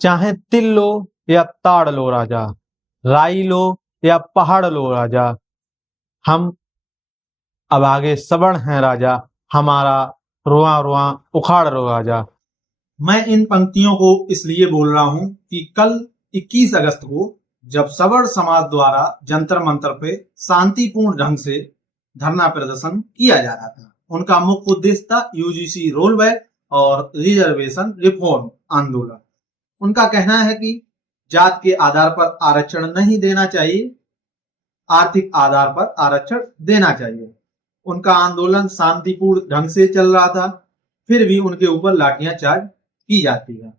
चाहे तिल लो या ताड़ लो राजा, राई लो या पहाड़ लो राजा, हम अब आगे सवर्ण हैं राजा, हमारा रुआ रुआ उखाड़ लो राजा। मैं इन पंक्तियों को इसलिए बोल रहा हूं कि कल 21 अगस्त को जब सवर्ण समाज द्वारा जंतर मंतर पे शांतिपूर्ण ढंग से धरना प्रदर्शन किया जा रहा था, उनका मुख्य उद्देश्य था यूजीसी रोल बैक और रिजर्वेशन रिफॉर्म आंदोलन। उनका कहना है कि जात के आधार पर आरक्षण नहीं देना चाहिए, आर्थिक आधार पर आरक्षण देना चाहिए। उनका आंदोलन शांतिपूर्ण ढंग से चल रहा था, फिर भी उनके ऊपर लाठियां चार्ज की जाती है।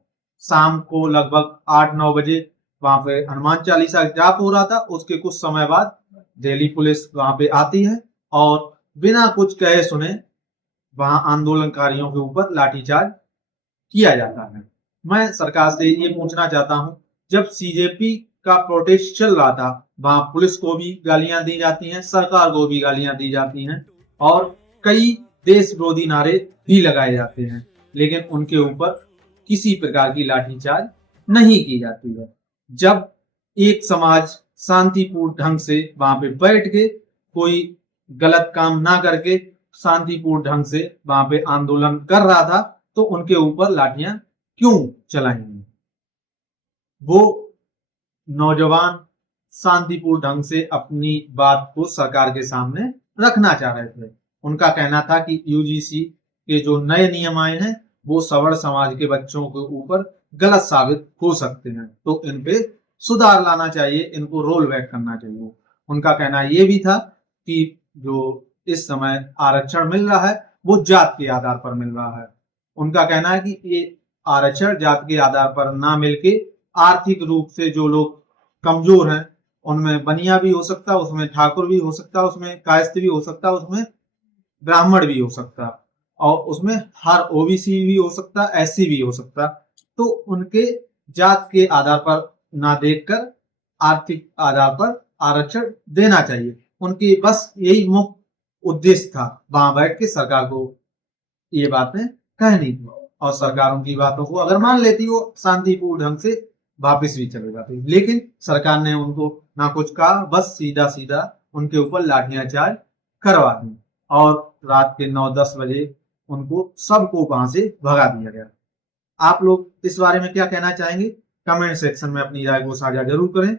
शाम को लगभग 8-9 बजे वहां पे हनुमान चालीसा जाप हो रहा था। उसके कुछ समय बाद दिल्ली पुलिस वहां पे आती है और बिना कुछ कहे सुने वहां आंदोलनकारियों के ऊपर लाठीचार्ज किया जाता है। मैं सरकार से ये पूछना चाहता हूं, जब सीजेपी का प्रोटेस्ट चल रहा था वहां पुलिस को भी गालियां दी जाती हैं, सरकार को भी गालियां दी जाती हैं और कई देश विरोधी नारे भी लगाए जाते हैं, लेकिन उनके ऊपर किसी प्रकार की लाठीचार्ज नहीं की जाती है। जब एक समाज शांतिपूर्ण ढंग से वहां पे बैठ के कोई गलत काम ना करके शांतिपूर्ण ढंग से वहां पे आंदोलन कर रहा था, तो उनके ऊपर लाठियां क्यों चलाएंगे? वो नौजवान शांतिपूर्ण ढंग से अपनी बात को सरकार के सामने रखना चाह रहे थे। उनका कहना था कि यूजीसी के जो नए नियम आए हैं वो सवर्ण समाज के बच्चों के ऊपर गलत साबित हो सकते हैं, तो इन पे सुधार लाना चाहिए, इनको रोल बैक करना चाहिए। उनका कहना यह भी था कि जो इस समय आरक्षण मिल रहा है वो जात के आधार पर मिल रहा है। उनका कहना है कि ये आरक्षण जात के आधार पर ना मिलके आर्थिक रूप से जो लोग कमजोर हैं उनमें बनिया भी हो सकता है, उसमें ठाकुर भी हो सकता है, उसमें कायस्थ भी हो सकता है, उसमें ब्राह्मण भी हो सकता है और उसमें हर ओबीसी भी हो सकता है, एससी भी हो सकता है। तो उनके जात के आधार पर ना देखकर आर्थिक आधार पर आरक्षण देना चाहिए। उनकी बस यही मुख्य उद्देश्य था, वहां बैठ के सरकार को ये बातें कहनी थी और सरकार उनकी बातों को अगर मान लेती वो शांतिपूर्ण ढंग से वापिस भी चले जाते, लेकिन सरकार ने उनको ना कुछ कहा, बस सीधा सीधा उनके ऊपर लाठियां चार्ज करवा दी और रात के 9-10 बजे उनको सबको वहां से भगा दिया गया। आप लोग इस बारे में क्या कहना चाहेंगे? कमेंट सेक्शन में अपनी राय को साझा जरूर करें।